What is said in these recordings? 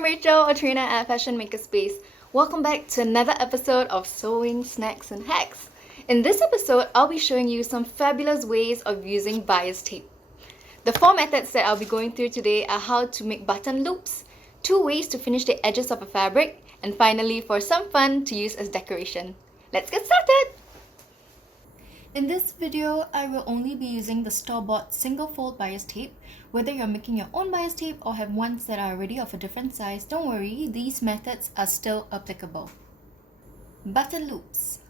I'm Rachel, a trainer at Fashion Makerspace. Welcome back to another episode of Sewing Snacks and Hacks. In this episode, I'll be showing you some fabulous ways of using bias tape. The 4 methods that I'll be going through today are how to make button loops, 2 ways to finish the edges of a fabric, and finally, for some fun, to use as decoration. Let's get started! In this video, I will only be using the store-bought single-fold bias tape. Whether you're making your own bias tape or have ones that are already of a different size, don't worry, these methods are still applicable. Button loops.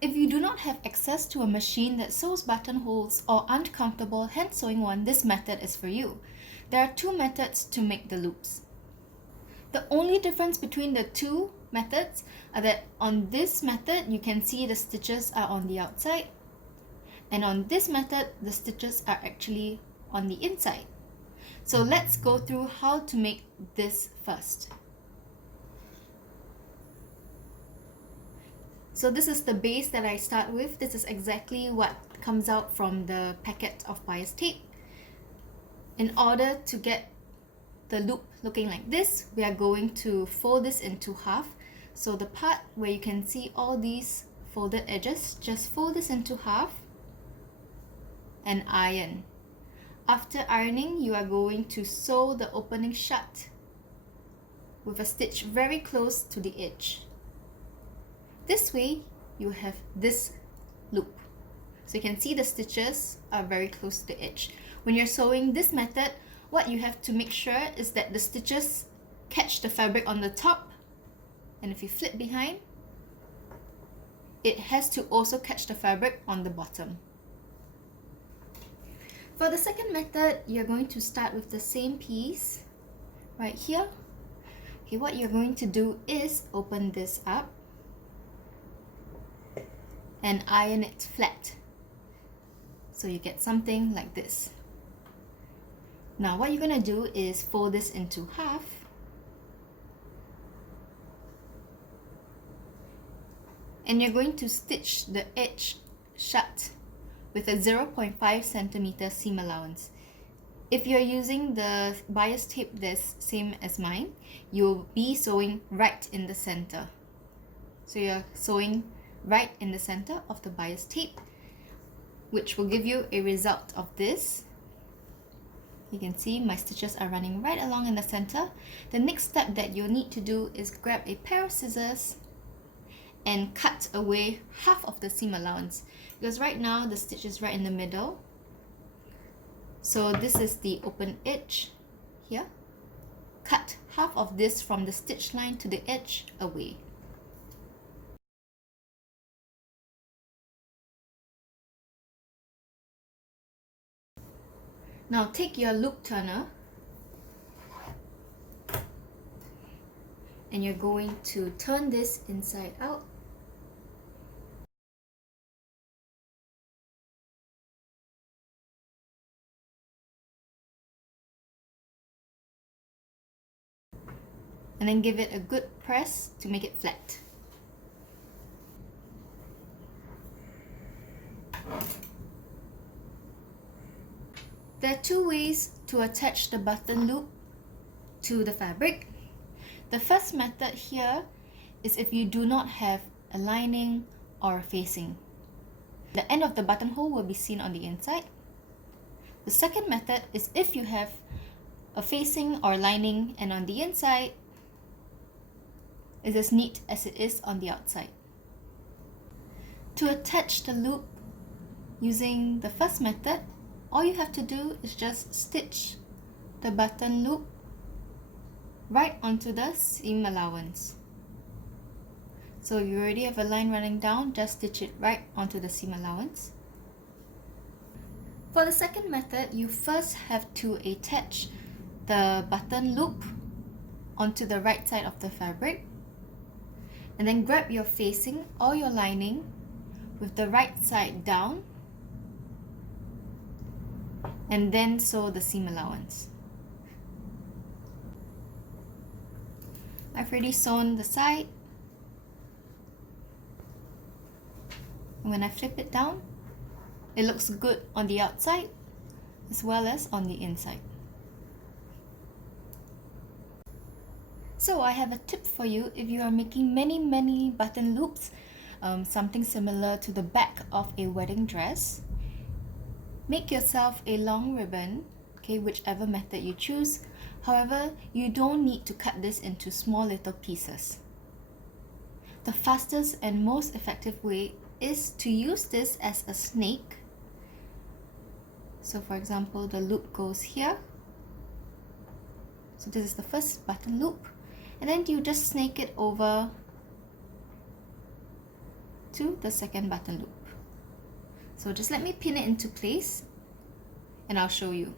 If you do not have access to a machine that sews buttonholes or aren't comfortable hand sewing one, this method is for you. There are 2 methods to make the loops. The only difference between the 2 methods are that on this method, you can see the stitches are on the outside, and on this method, the stitches are actually on the inside. So let's go through how to make this first. So this is the base that I start with. This is exactly what comes out from the packet of bias tape. In order to get the loop looking like this, we are going to fold this into half. So the part where you can see all these folded edges, just fold this into half and iron. After ironing, you are going to sew the opening shut with a stitch very close to the edge. This way, you have this loop. So you can see the stitches are very close to the edge. When you're sewing this method, what you have to make sure is that the stitches catch the fabric on the top, and if you flip behind, it has to also catch the fabric on the bottom. For the second method, you're going to start with the same piece right here. Okay, what you're going to do is open this up and iron it flat. So you get something like this. Now what you're going to do is fold this into half. And you're going to stitch the edge shut with a 0.5 centimeter seam allowance. If you're using the bias tape that's same as mine, you'll be sewing right in the center. So you're sewing right in the center of the bias tape, which will give you a result of this. You can see my stitches are running right along in the center. The next step that you'll need to do is grab a pair of scissors and cut away half of the seam allowance, because right now the stitch is right in the middle. So this is the open edge here. Cut half of this from the stitch line to the edge away. Now take your loop turner and you're going to turn this inside out. And then give it a good press to make it flat. There are 2 ways to attach the button loop to the fabric. The first method here is if you do not have a lining or a facing. The end of the buttonhole will be seen on the inside. The second method is if you have a facing or lining, and on the inside is as neat as it is on the outside. To attach the loop using the first method, all you have to do is just stitch the button loop right onto the seam allowance. So if you already have a line running down, just stitch it right onto the seam allowance. For the second method, you first have to attach the button loop onto the right side of the fabric, and then grab your facing or your lining with the right side down, and then sew the seam allowance. I've already sewn the side, and when I flip it down, it looks good on the outside as well as on the inside. So I have a tip for you if you are making many button loops, something similar to the back of a wedding dress. Make yourself a long ribbon, okay, whichever method you choose. However, you don't need to cut this into small little pieces. The fastest and most effective way is to use this as a snake. So for example, the loop goes here. So this is the first button loop. And then you just snake it over to the second button loop. So just let me pin it into place and I'll show you.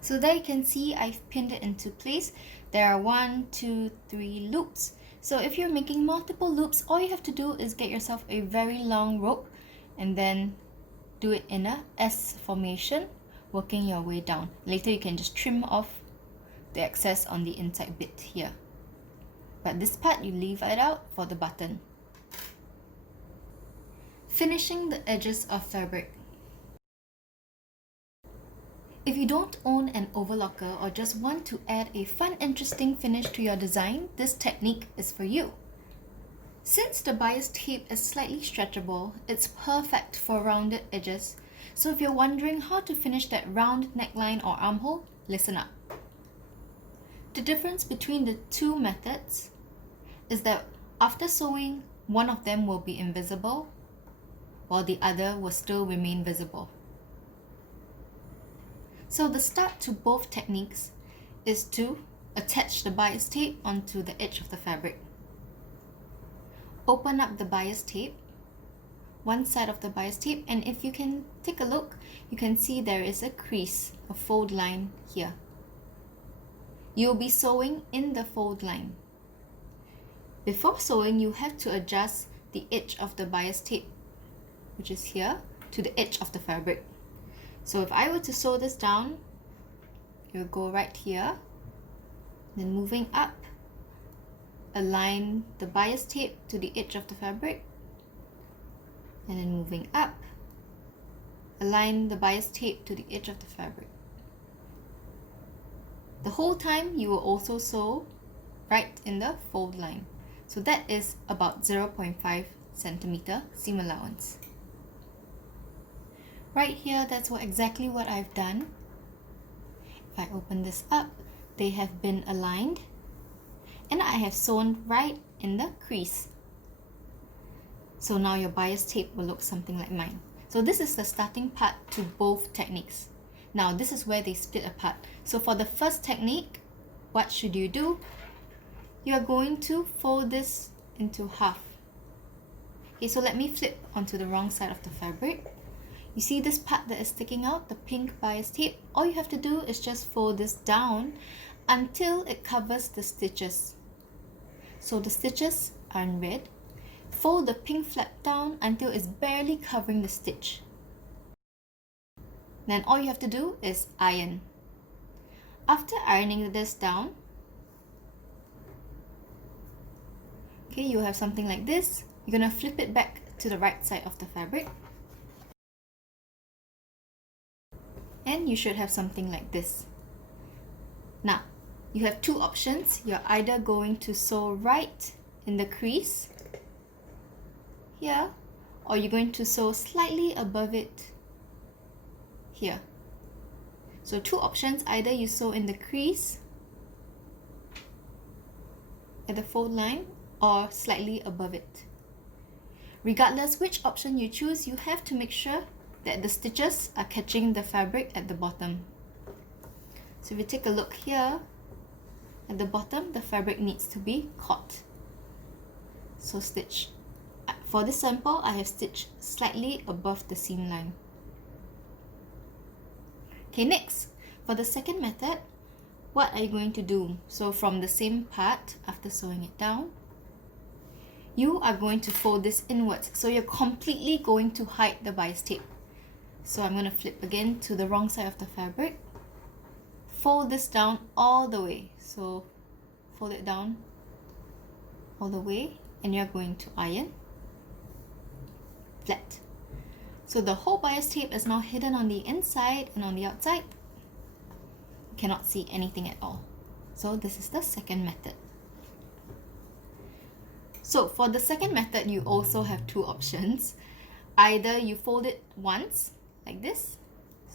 So there you can see I've pinned it into place. There are 1, 2, 3 loops. So if you're making multiple loops, all you have to do is get yourself a very long rope and then do it in a S formation, working your way down. Later you can just trim off the excess on the inside bit here. But this part you leave it out for the button. Finishing the edges of fabric. If you don't own an overlocker or just want to add a fun, interesting finish to your design, this technique is for you. Since the bias tape is slightly stretchable, it's perfect for rounded edges. So if you're wondering how to finish that round neckline or armhole, listen up. The difference between the two methods is that after sewing, one of them will be invisible, while the other will still remain visible. So the start to both techniques is to attach the bias tape onto the edge of the fabric. Open up the bias tape, one side of the bias tape, and if you can take a look, you can see there is a crease, a fold line here. You'll be sewing in the fold line. Before sewing, you have to adjust the edge of the bias tape, which is here, to the edge of the fabric. So if I were to sew this down, you'll go right here, then moving up, align the bias tape to the edge of the fabric, and then moving up, align the bias tape to the edge of the fabric. The whole time you will also sew right in the fold line. So that is about 0.5 centimeter seam allowance. Right here, that's exactly what I've done. If I open this up, they have been aligned and I have sewn right in the crease. So now your bias tape will look something like mine. So this is the starting part to both techniques. Now this is where they split apart. So for the first technique, what should you do? You are going to fold this into half. Okay, so let me flip onto the wrong side of the fabric. You see this part that is sticking out, the pink bias tape? All you have to do is just fold this down until it covers the stitches. So the stitches are in red. Fold the pink flap down until it's barely covering the stitch. Then all you have to do is iron. After ironing this down, okay, you have something like this. You're going to flip it back to the right side of the fabric. And you should have something like this. Now, you have two options. You're either going to sew right in the crease here, or you're going to sew slightly above it here. So two options, either you sew in the crease at the fold line or slightly above it. Regardless which option you choose, you have to make sure that the stitches are catching the fabric at the bottom. So if you take a look here, at the bottom, the fabric needs to be caught. So stitch. For this sample, I have stitched slightly above the seam line. Okay, next, for the second method, what are you going to do? So from the same part, after sewing it down, you are going to fold this inwards. So you're completely going to hide the bias tape. So I'm going to flip again to the wrong side of the fabric. Fold this down all the way. So fold it down all the way and you're going to iron flat. So the whole bias tape is now hidden on the inside and on the outside. You cannot see anything at all. So this is the second method. So for the second method, you also have two options. Either you fold it once, like this.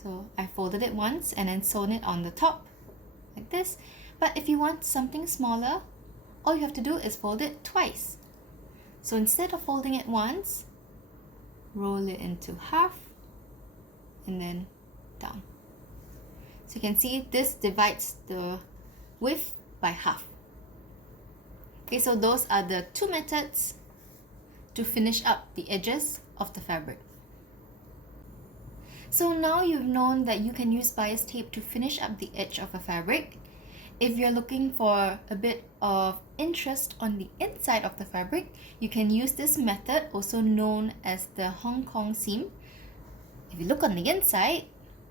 So I folded it once and then sewn it on the top, like this. But if you want something smaller, all you have to do is fold it twice. So instead of folding it once, roll it into half and then down. So you can see this divides the width by half. Okay, so those are the two methods to finish up the edges of the fabric. So now you've known that you can use bias tape to finish up the edge of a fabric. If you're looking for a bit of interest on the inside of the fabric, you can use this method, also known as the Hong Kong seam. If you look on the inside,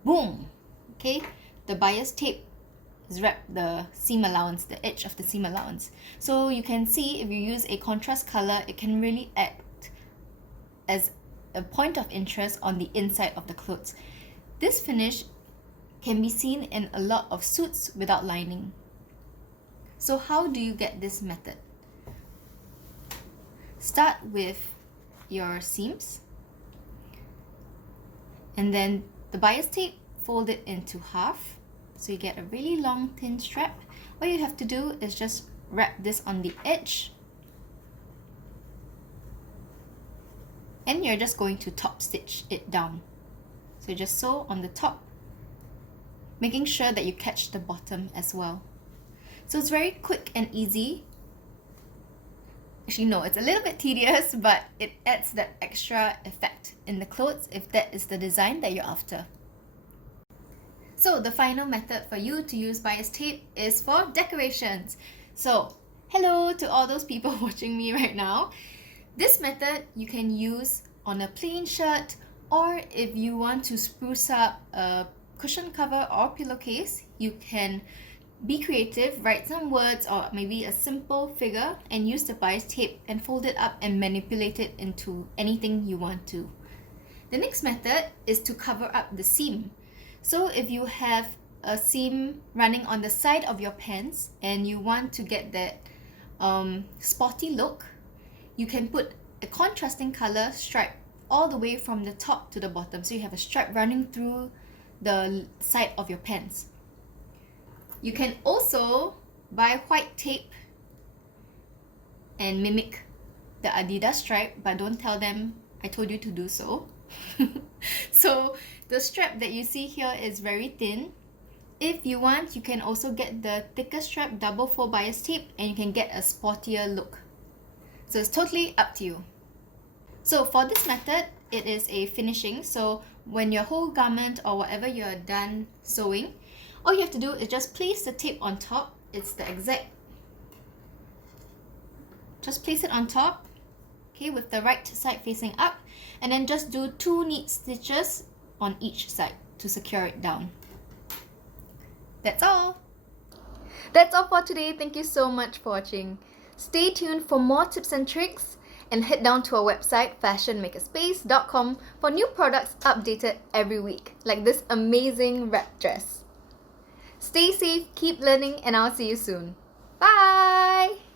boom! Okay, the bias tape has wrapped the seam allowance, the edge of the seam allowance. So you can see if you use a contrast color, it can really act as a point of interest on the inside of the clothes. This finish can be seen in a lot of suits without lining. So how do you get this method? Start with your seams, and then the bias tape, fold it into half. So you get a really long thin strap. All you have to do is just wrap this on the edge. And you're just going to top stitch it down. So you just sew on the top, making sure that you catch the bottom as well. So it's very quick and easy. Actually, no, it's a little bit tedious, but it adds that extra effect in the clothes if that is the design that you're after. So the final method for you to use bias tape is for decorations. So hello to all those people watching me right now. This method you can use on a plain shirt, or if you want to spruce up a cushion cover or pillowcase, you can be creative, write some words or maybe a simple figure and use the bias tape and fold it up and manipulate it into anything you want to. The next method is to cover up the seam. So if you have a seam running on the side of your pants and you want to get that spotty look, you can put a contrasting color stripe all the way from the top to the bottom. So you have a stripe running through the side of your pants. You can also buy white tape and mimic the Adidas stripe, but don't tell them I told you to do so. So the strap that you see here is very thin. If you want, you can also get the thicker strap, double fold bias tape, and you can get a sportier look. So it's totally up to you. So for this method, it is a finishing. So when your whole garment or whatever you're done sewing, all you have to do is just place the tape on top. It's the exact, just place it on top, okay, with the right side facing up, and then just do 2 neat stitches on each side to secure it down. That's all. That's all for today. Thank you so much for watching. Stay tuned for more tips and tricks, and head down to our website fashionmakerspace.com for new products updated every week, like this amazing wrap dress. Stay safe, keep learning, and I'll see you soon. Bye!